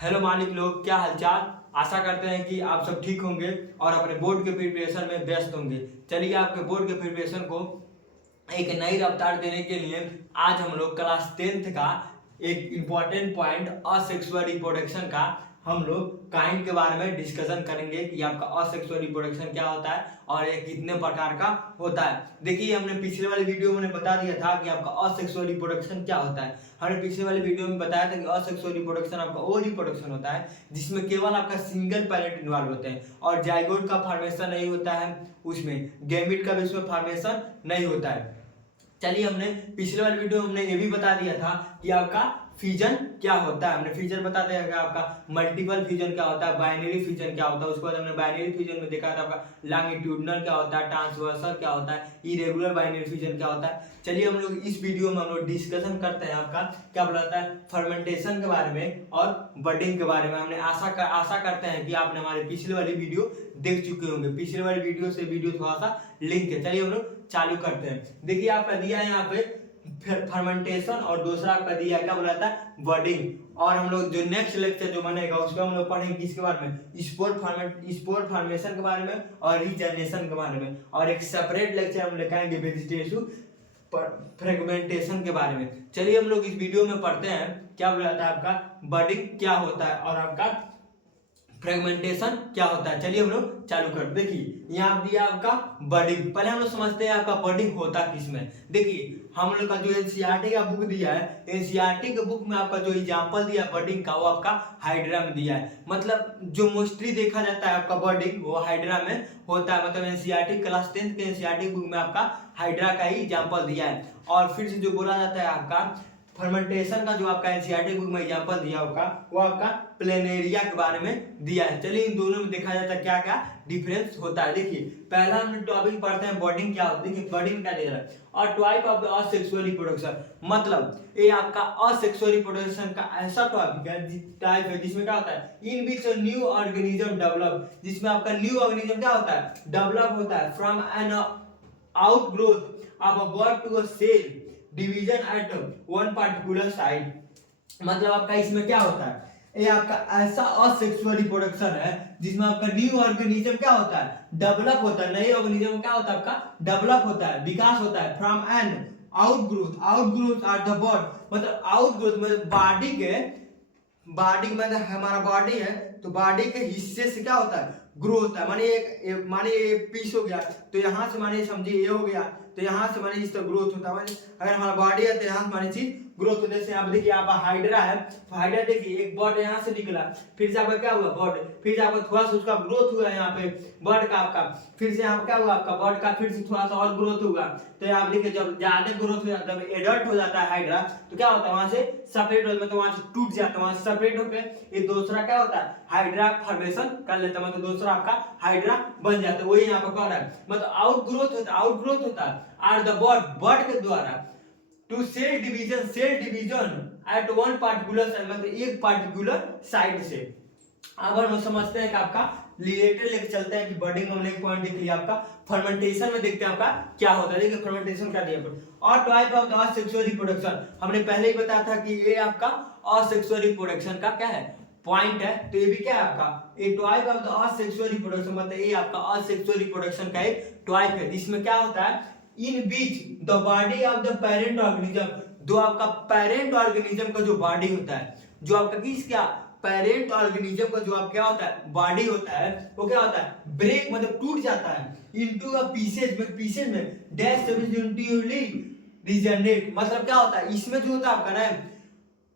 Hello मालिक लोग, क्या हालचाल। आशा करते हैं कि आप सब ठीक होंगे और अपने बोर्ड के प्रिपरेशन में व्यस्त होंगे। चलिए आपके बोर्ड के प्रिपरेशन को एक नई रफ्तार देने के लिए आज हम लोग क्लास 10th का एक इम्पॉर्टेंट पॉइंट असेक्सुअल रिप्रोडक्शन का हम लोग काइंड के बारे में डिस्कशन करेंगे कि आपका असेक्सुअल रिप्रोडक्शन क्या होता है और ये कितने प्रकार का होता है। देखिए, हमने पिछले वाले वीडियो में बता दिया था कि आपका असेक्सुअल रिप्रोडक्शन क्या होता है। हमने पिछले वाले वीडियो में बताया था कि असेक्सुअल रिप्रोडक्शन आपका वो रिप्रोडक्शन होता है जिसमें केवल आपका सिंगल पैरेंट इन्वॉल्व होते हैं और जाइगोट का फॉर्मेशन नहीं होता है, उसमें गैमेट का भी उसमें फॉर्मेशन नहीं होता है। चलिए, हमने पिछले वाले वीडियो में हमने ये भी बता दिया था कि आपका फ्यूजन क्या होता है। हमने फ्यूजन बता दिया कि आपका मल्टीपल फ्यूजन क्या होता है, बाइनरी फ्यूजन क्या होता है। उसके बाद हमने बाइनरी फ्यूजन में देखा था आपका लॉन्गिट्यूडनल क्या होता है, ट्रांसवर्सल क्या होता है, इरेगुलर बाइनरी फ्यूजन क्या होता है। चलिए, हम लोग इस वीडियो में हम लोग डिस्कशन करते हैं आपका क्या बोलाता है फर्मेंटेशन के बारे में और बडिंग के बारे में। हमने आशा करते हैं कि आपने हमारे पिछले वाली वीडियो देख चुके होंगे। पिछले वाली वीडियो से वीडियो थोड़ा सा लिंक है। चलिए हम लोग चालू करते हैं। देखिए, आपका दिया है यहाँ पे फर्मेंटेशन और दूसरा आपका दिया क्या बोला था बडिंग। और हम लोग जो नेक्स्ट लेक्चर जो बनेगा उसमें हम लोग पढ़ेंगे किसके बारे में, स्पोर फॉर्मेशन के बारे में और रीजनरेशन के बारे में। और एक सेपरेट लेक्चर हम लेकर वेजिटेटिव फ्रेगमेंटेशन के बारे में। चलिए हम लोग इस वीडियो में पढ़ते हैं क्या बोला था आपका बडिंग क्या होता है और आपका फ्रेगमेंटेशन क्या होता है। चलिए हम लोग चालू कर। देखिए, यहाँ दिया आपका बडिंग। पहले हम लोग समझते हैं आपका बडिंग होता किसमें। देखिए, हम लोग का जो एनसीईआरटी का बुक दिया है, एनसीईआरटी के बुक में आपका जो एग्जांपल दिया बडिंग का वो आपका हाइड्रा में दिया है। मतलब जो मोस्टली देखा जाता है आपका बडिंग वो हाइड्रा में होता है। मतलब एनसीईआरटी क्लास 10th के एनसीईआरटी बुक में आपका हाइड्रा का ही एग्जाम्पल दिया है। और फिर से जो बोला जाता है आपका फर्मेंटेशन का जो आपका एनसीईआरटी बुक में एग्जांपल दिया होगा वो आपका प्लेनेरिया के बारे में दिया है। चलिए, इन दोनों में देखा जाता है क्या क्या डिफरेंस होता है। देखिए, पहला हम टॉपिक पढ़ते हैं बडिंग क्या होता है। देखिए, बडिंग क्या दे रहा है और type of the asexual reproduction. मतलब ये आपका असेक्सुअल रिप्रोडक्शन का ऐसा टॉपिक है टाइप है जिसमें क्या होता है इन विच न्यू ऑर्गेनिज्म डेवलप, जिसमें आपका न्यू ऑर्गेनिज्म क्या होता है डेवलप होता है from an outgrowth of a bud to a cell division at one particular site. मतलब आपका इसमें क्या होता है, ये आपका ऐसा असेक्सुअल रिप्रोडक्शन है जिसमें आपका न्यू ऑर्गेनिज्म क्या होता है डेवलप होता है। नए ऑर्गेनिज्म क्या होता है आपका डेवलप होता है, विकास होता है from an outgrowth or the body. मतलब आउटग्रोथ मतलब बॉडी मतलब हमारा बॉडी है तो बॉडी के हिस्से से क्या होता है ग्रो होता है। माने एक पीस हो गया तो यहाँ से माने समझिए ये हो गया तो यहाँ से माने इस तरह ग्रोथ होता है। माने अगर हमारा बॉडी है तो यहाँ से माने चीज ग्रोथ होने से। आप देखिए, आपका हाइड्रा है तो हाइड्रा देखिए एक बर्ड यहाँ से निकला, फिर से आपका क्या हुआ बर्ड, फिर से आपका थोड़ा सा उसका ग्रोथ हुआ यहाँ पे बर्ड का आपका, फिर से यहाँ क्या हुआ आपका बर्ड का फिर से थोड़ा सा और ग्रोथ हुआ। तो आप देखिए, जब ज्यादा ग्रोथ हो जाता है एडल्ट हो जाता है हाइड्रा तो क्या होता है वहां से सेपरेट हो, मतलब वहां से टूट जाता है, वहां से सेपरेट होकर ये दूसरा क्या होता है हाइड्रा फॉर्मेशन कर लेता है। मतलब दूसरा आपका हाइड्रा बन जाता है। वही यहाँ पर कह रहा है मतलब आउटग्रोथ होता है आर द बर्ड के द्वारा to cell division at one particular side, मतलब एक पार्टिकुलर साइड से। अब हम समझते हैं कि आपका रिलेटेड लेके चलते हैं कि बडिंग में हमने एक पॉइंट देख लिया। आपका फर्मेंटेशन में देखते हैं आपका क्या होता है। देखिए, फर्मेंटेशन क्या दिया और type of the asexual reproduction. हमने पहले ही बताया था कि ये आपका असेक्सुअल रिप्रोडक्शन का क्या है पॉइंट है। तो ये भी क्या है आपका a type of the asexual reproduction, मतलब ये आपका असेक्सुअल रिप्रोडक्शन का एक टाइप है जिसमें क्या होता है इन बीच the body of the parent organism. जो आपका पेरेंट ऑर्गेनिज्म का जो बॉडी होता है, जो आपका किस क्या पेरेंट ऑर्गेनिज्म का जो आप क्या होता है बॉडी होता है वो क्या होता है ब्रेक मतलब टूट जाता है इनटू अ पीसेज में डैश सब्सिट्यूटिवली रीजनरेट। मतलब क्या होता है इसमें जो होता है आपका ना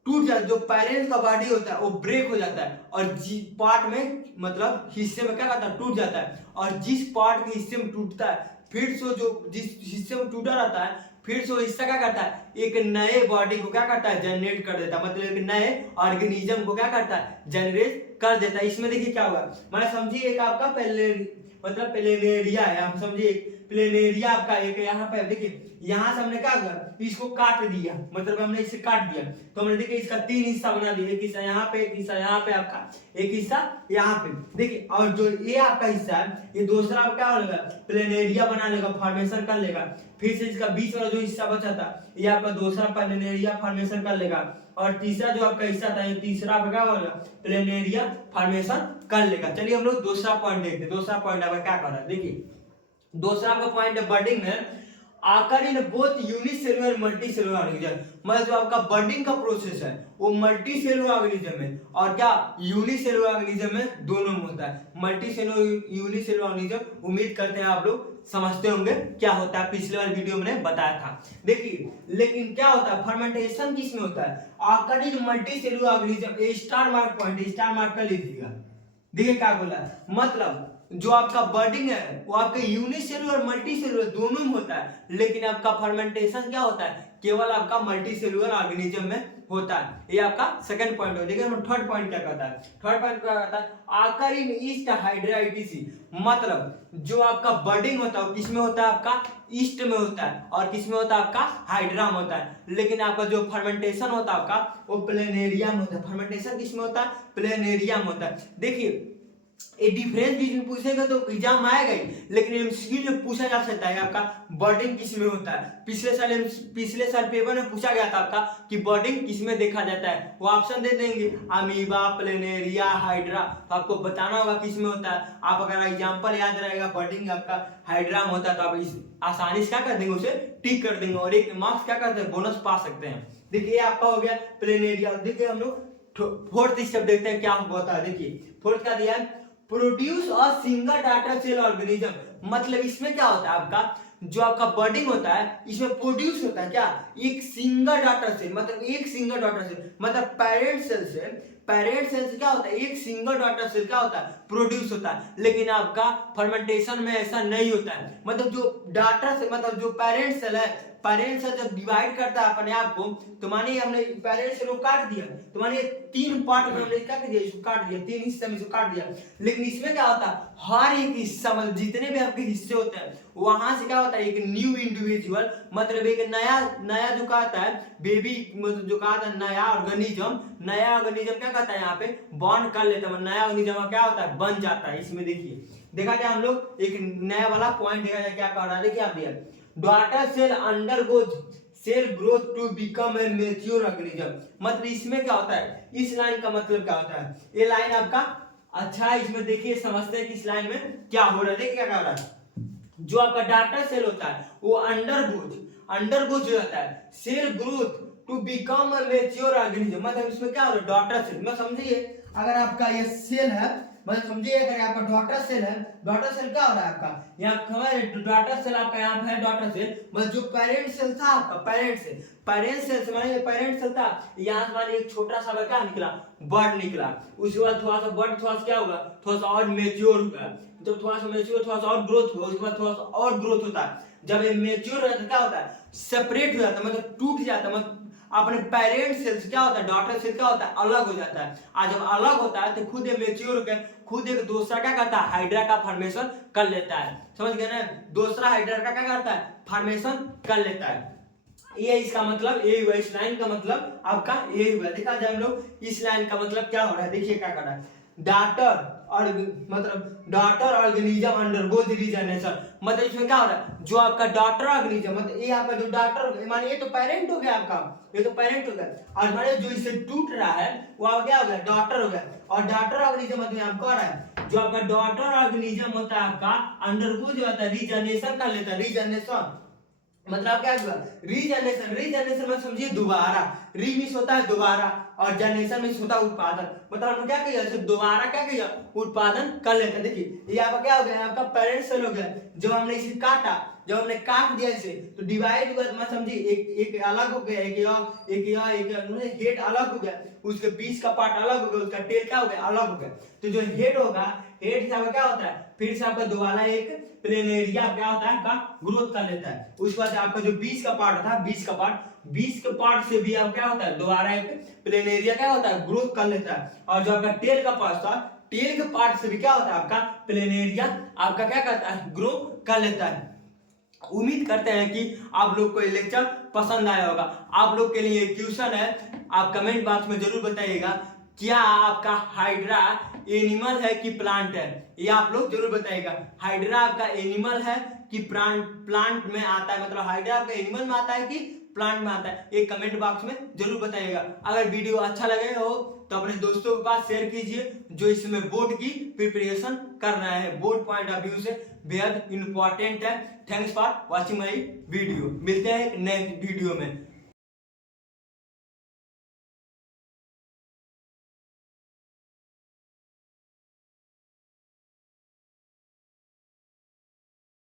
टूट जाता है, जो पेरेंट्स का बॉडी होता है वो ब्रेक हो जाता है और जिस पार्ट में मतलब हिस्से में क्या करता है टूट जाता है। और जिस पार्ट के हिस्से में टूटता है फिर से जो जिस हिस्से में टूटा रहता है फिर से वो हिस्सा क्या करता है एक नए बॉडी को क्या करता है जनरेट कर देता है। मतलब एक नए ऑर्गेनिज्म को क्या करता है जनरेट कर देता है। इसमें देखिए क्या हुआ मैंने समझिए एक आपका मतलब प्लेनेरिया है। हम समझिए प्लेनेरिया आपका एक यहाँ पे देखिए, यहाँ से हमने क्या किया इसको काट दिया, मतलब हमने इसे काट दिया तो हमने देखिए इसका 3 हिस्सा बना दिया। एक हिस्सा यहाँ पे, एक हिस्सा यहाँ पे आपका, एक हिस्सा यहाँ पे देखिए। और जो ये आपका हिस्सा है ये दूसरा आप क्या होगा प्लेनेरिया बना लेगा, फॉर्मेशन कर लेगा। फिर से इसका बीच वाला जो हिस्सा बचा था ये आपका दूसरा प्लेनेरिया फॉर्मेशन कर लेगा। और तीसरा जो आपका हिस्सा था ये तीसरा आपका क्या होगा, प्लेनेरिया फॉर्मेशन कर लेगा। चलिए हम लोग दूसरा पॉइंट देखते हैं। दूसरा पॉइंट आपका क्या कर रहा है, देखिए दूसरा आपका पॉइंट है बर्डिंग में आकर in both unicellular multi cellular organism. मतलब जो आपका बर्डिंग का प्रोसेस है वो मल्टी सेलुलर ऑर्गेनिज्म में और क्या यूनिसेलुलर ऑर्गेनिज्म में दोनों में होता है। मल्टी सेलुलर यूनिसेलुलर ऑर्गेनिज्म उम्मीद करते हैं आप लोग समझते होंगे क्या होता है, पिछले वाले वीडियो में बताया था। देखिए लेकिन क्या होता है, फर्मेंटेशन किस में होता है, आकर in multicellular organism. Star mark point, star mark कर लीजिएगा। देखिए क्या बोला है, मतलब जो आपका बर्डिंग है वो आपके यूनिसेलुलर मल्टी सेलुलर दोनों में होता है, लेकिन आपका फर्मेंटेशन क्या होता है, केवल आपका मल्टी सेलुलर ऑर्गेनिज्म में होता है। ये आपका सेकंड पॉइंट हो। देखिए थर्ड पॉइंट क्या कहता है, थर्ड पॉइंट क्या कहता है, आकर इन ईस्ट हाइड्राइटिस। मतलब जो आपका बर्डिंग होता है वो किसमें होता है, आपका ईस्ट में होता है, और किसमें होता है, आपका हाइड्रा में होता है। लेकिन आपका जो फर्मेंटेशन होता है आपका वो प्लेनेरिया में होता है। फर्मेंटेशन किसमें होता है, प्लेनेरिया में होता है। देखिए ये डिफरेंस बीच में पूछेगा तो एग्जाम आएगा ही, लेकिन एमसीक्यू में पूछा जा सकता है आपका बर्डिंग किस में होता है। पिछले साल पेपर में पूछा गया था आपका कि बर्डिंग किस में देखा जाता है, वो ऑप्शन दे देंगे अमीबा, प्लेनेरिया, हाइड्रा, तो आपको बताना होगा किस में होता है। आप अगर एग्जाम्पल याद रहेगा बर्डिंग आपका हाइड्रा में होता है तो आप इस आसानी से क्या कर देंगे, उसे टिक कर देंगे और एक मार्क्स क्या करते हैं, बोनस पा सकते हैं। देखिए आपका हो गया प्लेनेरिया। देखिए हम लोग फोर्थ स्टेप देखते हैं क्या होता है। देखिए फोर्थ क्या दिया है, produce a single daughter cell organism. मतलब इसमें क्या होता है, आपका जो आपका बर्डिंग होता है इसमें प्रोड्यूस होता है क्या, एक सिंगल डाटा सेल। मतलब एक सिंगल डाटा सेल मतलब पेरेंट सेल से क्या होता है, एक सिंगल डाटा सेल क्या होता है, प्रोड्यूस होता है। लेकिन आपका फर्मेंटेशन में ऐसा नहीं होता है। मतलब जो डाटा से मतलब जो पेरेंट सेल है, पेरेंट सेल जब डिवाइड करता है अपने आप को, तो मानिए हमने पेरेंट सेल को काट दिया, तो मानिए तीन पार्ट में हमने क्या कर दिया, इसको काट दिया, तीन हिस्से में इसको काट दिया। लेकिन इसमें क्या होता है, हर एक हिस्सा मतलब जितने भी आपके हिस्से होते हैं वहां से क्या होता है, एक न्यू इंडिविजुअल मतलब एक नया जो कहता है बेबी, मतलब जो कहता है नया ऑर्गेनिज्म क्या कहता है, यहाँ पे बॉन्ड कर लेता है, नया ऑर्गेनिज्म क्या होता है, बन जाता है। इसमें देखिए देखा जाए हम लोग एक नया वाला पॉइंट देखा जाए क्या कह रहा है। देखिए आप दिया daughter cell undergoes cell growth to become a mature organism. मतलब इसमें क्या होता है, इस लाइन का मतलब क्या होता है, ये लाइन आपका अच्छा है। इसमें देखिए समझते हैं कि इस लाइन में क्या हो रहा है। देखिए क्या कह रहा है, जो आपका डाटा सेल होता है वो अंडरगोज हो जाता है cell growth to become a mature organism. मतलब इसमें क्या हो रहा है, डॉटर सेल में समझिए अगर आपका ये सेल है, मतलब समझिए अगर आपका डॉटर सेल है, डॉटर सेल क्या हो रहा है आपका, यहाँ हमारे डॉटर सेल आपका यहाँ पे है डॉटर सेल, मतलब जो पेरेंट सेल था आपका पेरेंट सेल से मानिए पेरेंट सेल था, यहाँ से मानिए एक छोटा सा क्या निकला, बर्ड निकला। उसके बाद थोड़ा सा बर्ड थोड़ा सा क्या होगा, थोड़ा सा और मेच्योर होगा। जब थोड़ा सा मेच्योर थोड़ा सा और ग्रोथ होगा, उसके बाद थोड़ा सा और ग्रोथ होता है। जब ये मेच्योर हो जाता है क्या होता है, सेपरेट हो जाता है, मतलब टूट जाता है, मतलब अपने पेरेंट सेल से क्या होता है, डॉटर सेल क्या होता है, अलग हो जाता है। आज जब अलग होता है तो खुद ये मेच्योर होकर खुद एक दूसरा क्या करता है, हाइड्रा का फॉर्मेशन कर लेता है। समझ गए ना, दूसरा हाइड्रा का क्या करता है, फॉर्मेशन कर लेता है। ये इसका मतलब ये हुआ, इस लाइन का मतलब आपका ये हुआ। देखा जाए हम लोग इस लाइन का मतलब क्या हो रहा है। देखिए क्या कर रहा है, डॉटर ऑर्गेनिज्म अंडरगोज रीजनरेशन। मतलब इसमें क्या हो रहा है, जो आपका डॉटर ऑर्गेनिज्म मतलब ये आपका जो डॉटर मानिए ये तो पेरेंट हो गया आपका, ये तो पेरेंट हो गया, और मानिए जो इसे टूट रहा है वो आप क्या हो गया, डॉटर हो गया। और डॉटर ऑर्गेनिज्म मतलब यहाँ कह रहा है जो आपका डॉटर ऑर्गेनिज्म होता है आपका अंडरगोज होता है रीजनरेशन कर लेता है। रीजनरेशन मतलब क्या हुआ, रीजनरेशन में समझिए दोबारा, री मिस होता है दोबारा और जनरेशन मिस होता है उत्पादन। मतलब हम क्या किया, दोबारा क्या किया, उत्पादन कर लेते हैं। देखिए ये आपका क्या हो गया, आपका पेरेंट सेल हो गया। जब हमने इसे काटा, जब हमने काट दिया इसे तो डिवाइड हुआ, मैं समझिए एक अलग हो गया, एक हेड अलग हो गया, उसके बीच का पार्ट अलग हो गया, उसका टेल क्या हो गया, अलग हो गया। तो जो हेड होगा, हेड से आपका क्या होता है, फिर से आपका दोबारा एक प्लेनेरिया क्या होता है आपका ग्रोथ कर लेता है। उसके बाद आपका जो बीच का पार्ट था, बीच के पार्ट से भी आप क्या होता है, दोबारा एक प्लेनेरिया क्या होता है, ग्रोथ कर लेता है। और जो आपका टेल का पार्ट था, टेल के पार्ट से भी क्या होता है, आपका प्लेनेरिया आपका क्या करता है, ग्रो कर लेता है। उम्मीद करते हैं कि आप लोग को ये लेक्चर पसंद आया होगा। आप लोग के लिए क्वेश्चन है, आप कमेंट बॉक्स में जरूर बताइएगा, क्या आपका हाइड्रा एनिमल है कि प्लांट है, ये आप लोग जरूर बताइएगा। हाइड्रा आपका एनिमल है कि प्लांट में आता है, मतलब हाइड्रा आपका एनिमल में आता है कि प्लांट में आता है, एक कमेंट बॉक्स में जरूर बताइएगा। अगर वीडियो अच्छा लगे हो तो अपने दोस्तों के पास शेयर कीजिए जो इसमें बोर्ड की प्रिपरेशन कर रहे हैं। बोर्ड पॉइंट ऑफ व्यू से बेहद इंपॉर्टेंट है। Thanks for watching my video. मिलते हैं एक नए वीडियो में।